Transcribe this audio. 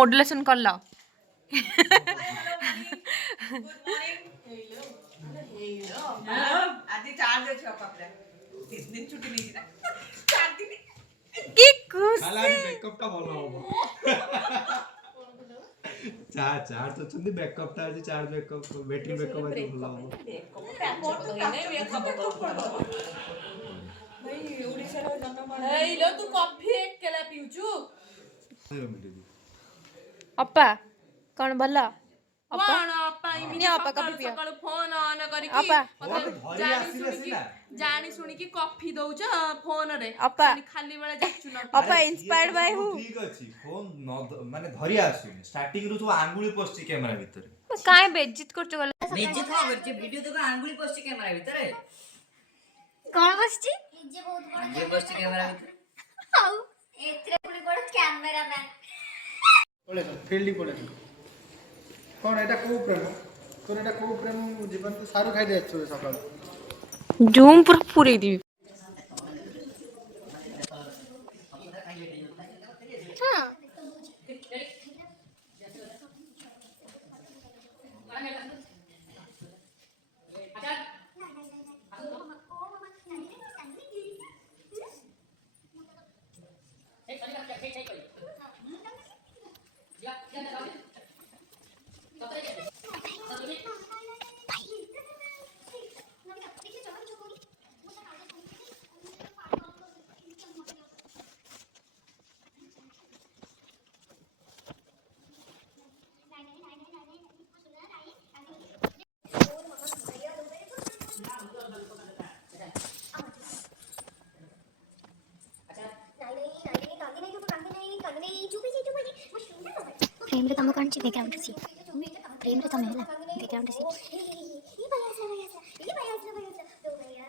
modulation कर लो आधी charge ଅଛି ଅପାପରା 3 ଦିନ ଛୁଟି ନେଇଛି ନା 4 ଦିନ की खुशी ଖାଲି ବ୍ୟାକଅପ୍ ଟା ଭଲ ହବ ଚାର୍ଜ ଅଛନ୍ତି ବ୍ୟାକଅପ୍ ଟା ଅଛି ଚାର୍ଜ ବ୍ୟାକଅପ୍ ବ୍ୟାଟେରୀ ବ୍ୟାକଅପ୍ ଅଛି ଭଲ ହବ ଭାଇ ଓଡିଶାର ଜନଗଣ ହେଇ लो तू कॉफी एकला पिउचु अपा कौन भला अपा कौन अपा इमिति अपा कॉफी पियो सकाळु फोन ऑन करी अपा जानी सुनी की कॉफी दउछ फोन रे अपा खाली बेला जाचु न अपा इंस्पायर्ड बाय हु ठीक अछि फोन माने धरि आसुनी स्टार्टिंग रु तो आंगुली पस्ची कैमरा भीतर काहे बेइज्जत करछ गला बेइज्जत हो करछि वीडियो तो आंगुली पस्ची कैमरा भीतर कौन बसची जे बहुत बड़ जे पस्ची कैमरा भीतर आउ एत्रे पुणी बड़ कैमरामैन पळे फील्ड पळे कोन एटा को प्रेम जीवन तो सारू खाइ दे सकाळ जूम पूरा पूरी दी हां प्रेम रे तम कांची बैकग्राउंड सी प्रेम रे तम होला बैकग्राउंड सी ये भाई आसला ये भाई आसला